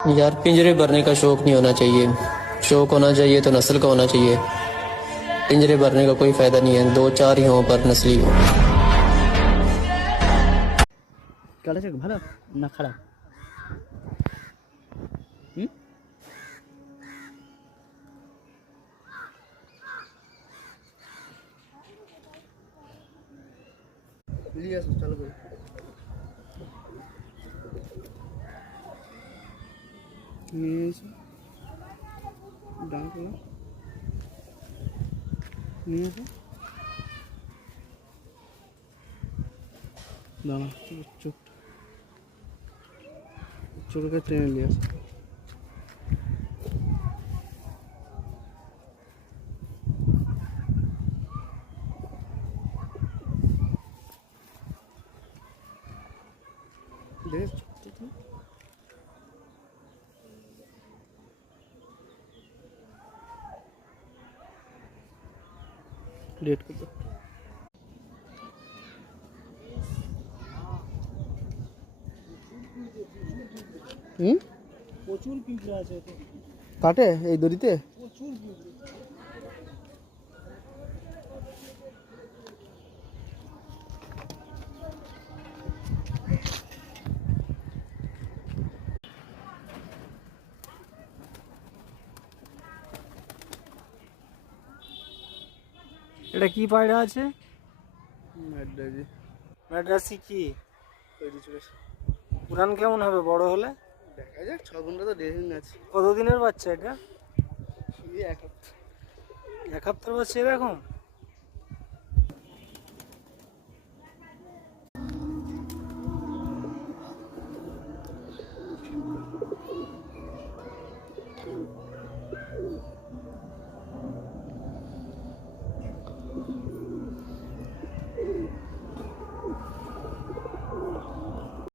यार पिंजरे भरने का शौक नहीं होना चाहिए। शौक होना चाहिए तो नस्ल का होना चाहिए। पिंजरे भरने का कोई फायदा नहीं है, दो चार ही हो पर नस्ली हो। কালেছে ভালো না খারাপ? হুম নিয়ে আসো চালু করে নিয়ে এসো ডান করো নিয়ে এসো দাঁড়া চোখ চোখকে টেনে নিয়ে আসো देख डेट को প্রচুর পিঁপড়া আছে তো কাটে এই দড়িতে প্রচুর পিঁপড়া এটা কি পায়রা আছে? ম্যাড্রাসি। ম্যাড্রাসি কি তৈরি চলেছে? উড়ান কেমন হবে বড় হলে? দেখা যাক, 6 ঘন্টা তো ড্রেসিং আছে। কতদিনের বাচ্চা এটা? এই এক হপ্তাহ। এক হপ্তার বাচ্চা এরকম?